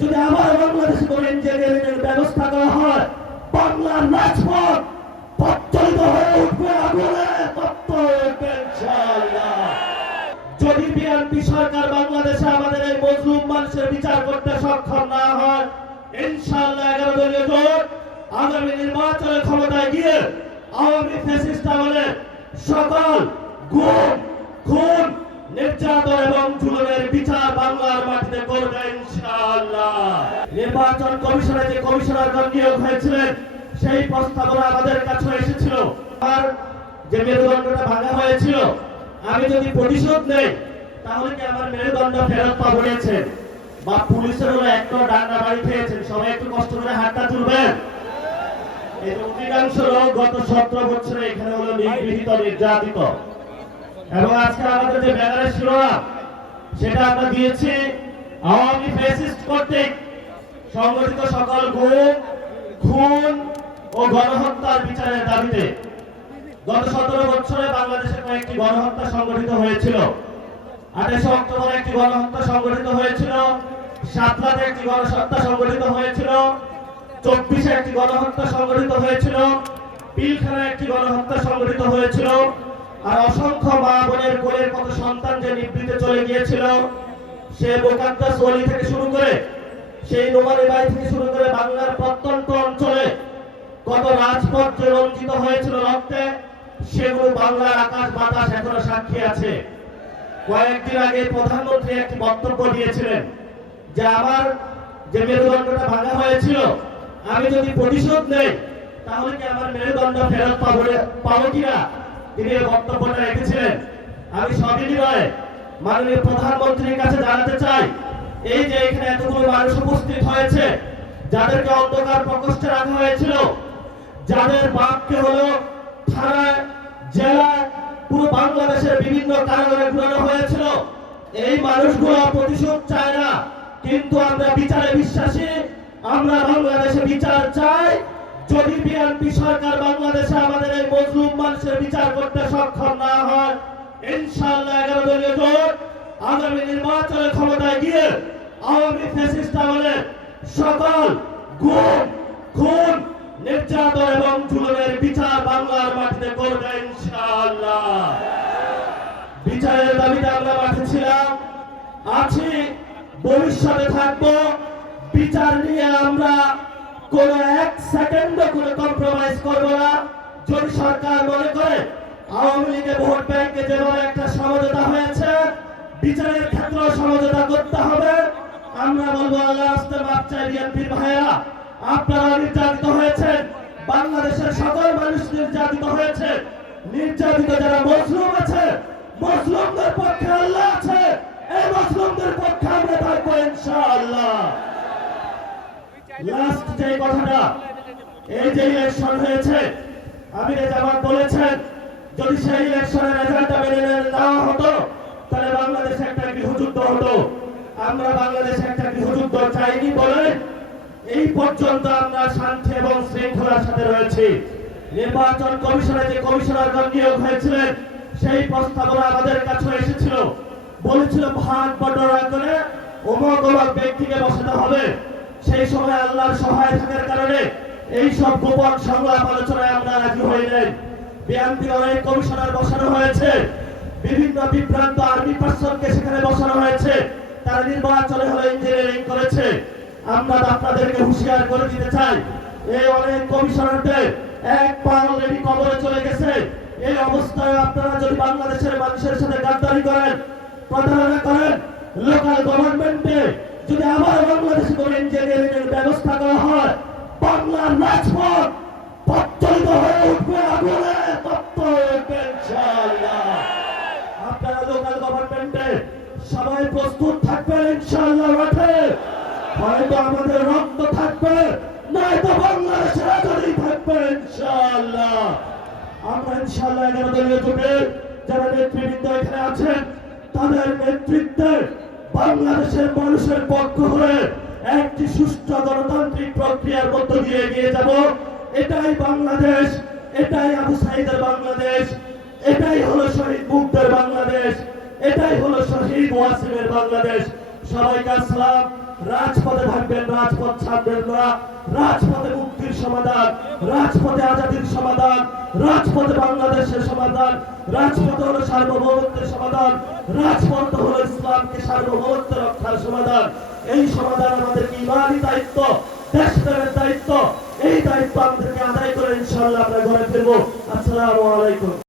যদি আবার বাংলাদেশে কোনো ইঞ্জিনিয়ারিং এর ব্যবস্থা করা হয়, বাংলার রাজপথ প্রজ্বলিত হয়ে উঠবে, আগুনে তপ্ত হয়ে উঠবে ইনশাআল্লাহ। যদি বিএনপি সরকার বাংলাদেশে আমাদের এই মজলুম মানুষের বিচার করতে সক্ষম না হয়, ইনশাআল্লাহ 11 দলীয় জোট আগামী নির্বাচনে ক্ষমতায় গিয়ে আওয়ামী ফ্যাসিস্ট আমলের সকল গুম, খুন, নির্যাতন এবং জুলুমের বিচার বাংলার মাটিতে করবে ইনশাআল্লাহ। নির্বাচন কমিশনে যে কমিশনারগণ নিয়োগ হয়েছিলেন, সেই প্রস্তাবনা আমাদের কাছে এসেছিল। আর যে মেরুদণ্ডটা ভাঙা হয়েছিল, আমি যদি প্রতিশোধ নেই তাহলে কি আমার মেরুদণ্ড ফেরত পাবো বলেছেন, বা পুলিশের হলো একটা ডান্ডা বাড়ি খেয়েছেন, সবাই একটু কষ্ট করে হাতটা তুলবেন। এই অধিকাংশ লোক গত 17 বছরে এখানে হলো নিগৃহীত, নির্যাতিত। এবং আজকে আমাদের যে ব্যানারের শিরোনাম, সেটা আমরা দিয়েছি আওয়ামী ফ্যাসিস্ট কর্তৃক সংগঠিত সকল গুম, খুন ও গণহত্যার বিচারের দাবিতে। গত 17 বছরে বাংলাদেশে কয়েকটি গণহত্যা সংগঠিত হয়েছিল। 28 অক্টোবর একটি গণহত্যা সংগঠিত হয়েছিল, সাতলাতে একটি গণহত্যা সংগঠিত হয়েছিল, 24-এ একটি গণহত্যা সংগঠিত হয়েছিল, পিলখানায় একটি গণহত্যা সংগঠিত হয়েছিল। আর অসংখ্য মা বোনের কোলের কত সন্তান যে নিবৃতে চলে গিয়েছিল, সে মোকাদ্দাস ওয়ালি থেকে শুরু করে সেই নোমানি বাড়ি থেকে শুরু করে বাংলার প্রত্যন্ত অঞ্চলে কত রাজপথ যে রঞ্জিত হয়েছিল রক্তে, সেগুলো বাংলার আকাশ বাতাস এখনো সাক্ষী আছে। কয়েকদিন আগে প্রধানমন্ত্রী একটি বক্তব্য দিয়েছিলেন যে আমার যে মেরুদণ্ডটা ভাঙা হয়েছিল, আমি যদি প্রতিশোধ নেই তাহলে কি আমার মেরুদণ্ড ফেরত পাবো কিনা, তিনি এই বক্তব্যটা রেখেছিলেন। আমি সবিনয়ে মাননীয় প্রধানমন্ত্রীর কাছে জানাতে চাই, এই যে এখানে এতগুলো মানুষ উপস্থিত হয়েছে, যাদেরকে অন্ধকার প্রকোষ্ঠে রাখা হয়েছিল, যাদের বাপকে হলো থানায়, জেলায়, পুরো বাংলাদেশের বিভিন্ন কারাগারে ঘুরানো হয়েছিল, এই মানুষগুলো প্রতিশোধ চায় না, কিন্তু আমরা বিচারে বিশ্বাসী। আমরা বাংলাদেশে বিচার চাই। যদি বিএনপি সরকার বাংলাদেশে আমাদের এই মজলুম মানুষের বিচার করতে সক্ষম না হয়, ইনশাআল্লাহ 11 দলীয় জোট আগামী নির্বাচনে ক্ষমতায় গিয়ে আওয়ামী ফ্যাসিস্ট আমলের সকল গুম, খুন, নির্যাতন এবং জুলুমের বিচার বাংলার মাটিতে করবে ইনশাআল্লাহ। বিচারের দাবিতে আমরা মাঠে ছিলাম, আছি, ভবিষ্যতে থাকবো। বিচার নিয়ে আমরা কোন এক সেকেন্ডও কোনো কম্প্রোমাইজ করবো না। যদি সরকার মনে করে আওয়ামী লীগের ভোট ব্যাংকে যেভাবে একটা সমঝোতা হয়েছে, বিচারের ক্ষেত্রে সমঝোতা করতে হবে, আমরা বলবো আল্লাহ রাস্তে মাপ চাই। বিএনপির ভাইয়েরা, আপনারা নির্যাতিত হয়েছেন, বাংলাদেশের সকল মানুষ নির্যাতিত হয়েছে। নির্যাতিত যারা মজলুম আছে, মজলুমদের পক্ষে আল্লাহ আছে, এই মজলুমদের পক্ষে আমরা থাকবো ইনশাআল্লাহ। লাস্ট যে কথাটা, এই যে ইলেকশন হয়েছে, আমিরে জামাত বলেছেন যদি সেই ইলেকশনের রেজাল্টটা মেনে নেওয়া হতো তাহলে বাংলাদেশে একটা গৃহযুদ্ধ হতো। আমরা বাংলাদেশে একটা গৃহযুদ্ধ চাইনি বলে এই পর্যন্ত আমরা শান্তি এবং শৃঙ্খলার সাথে রয়েছি। নির্বাচন কমিশনে যে কমিশনারগণ নিয়োগ হয়েছিলেন, সেই প্রস্তাবনা আমাদের কাছে এসেছিল। বলেছিল ভাগ বটরা করে অমুক অমুক ব্যক্তিকে বসাতে হবে। সেই সময় আল্লাহর সহায় থাকার কারণে এই সব গোপন সংলাপ আলোচনায় আমরা রাজি হইলেন। বিএনপির অনেক কমিশনার বসানো হয়েছে, বিভিন্ন বিভ্রান্ত আর্মি পার্সনকে সেখানে বসানো হয়েছে, তারা নির্বাচনে হলে ইঞ্জিনিয়ারিং করেছে। আমরা আপনাদেরকে হুঁশিয়ার করে দিতে চাই, এই অনেক কমিশনারদের এক পা অলরেডি কবরে চলে গেছে। এই অবস্থায় আপনারা যদি বাংলাদেশের মানুষের সাথে গাদ্দারি করেন, প্রতারণা করেন, লোকাল গভর্নমেন্টে যদি আবার বাংলাদেশে কোনো ইঞ্জিনিয়ারিং এর ব্যবস্থা করা হয়, বাংলার রাজপথ প্রজ্বলিত হয়ে উঠবে, আগুনে তপ্ত হয়ে উঠবে ইনশাআল্লাহ। আপনারা লোকাল গভর্নমেন্টে সবাই প্রস্তুত থাকবেন ইনশাআল্লাহ। মাঠে হয়তো আমাদের রক্ত থাকবে, নয়তো বাংলাদেশের আজাদী থাকবে ইনশাআল্লাহ। আমরা ইনশাআল্লাহ 11 দলীয় জোটের যারা নেতৃবৃন্দ এখানে আছেন, তাদের নেতৃত্বে বাংলাদেশের মানুষের পক্ষ হয়ে একটি সুষ্ঠু গণতান্ত্রিক প্রক্রিয়ার মধ্য দিয়ে এগিয়ে যাব। এটাই বাংলাদেশ, এটাই আবু সাইদের বাংলাদেশ, এটাই হলো শহীদ মুগ্ধের বাংলাদেশ, এটাই হলো শহীদ ওয়াসিমের বাংলাদেশ। সবাইকে আসসালাম। রাজপথে থাকবেন, রাজপথ ছাড়বেন না। রাজপথে মুক্তির সমাধান, রাজপথে আজাদির সমাধান, রাজপথে বাংলাদেশের সমাধান, রাজপথ হলো সার্বভৌমত্বের সমাধান, রাজপথ হলো ইসলামকে সার্বভৌমত্ব রক্ষার সমাধান। এই সমাধান আমাদেরকে ইমানি দায়িত্ব, দেশপ্রেমের দায়িত্ব। এই দায়িত্ব আমাদেরকে আদায় করে ইনশাআল্লাহ আমরা ঘরে ফিরবো। আসসালামু আলাইকুম।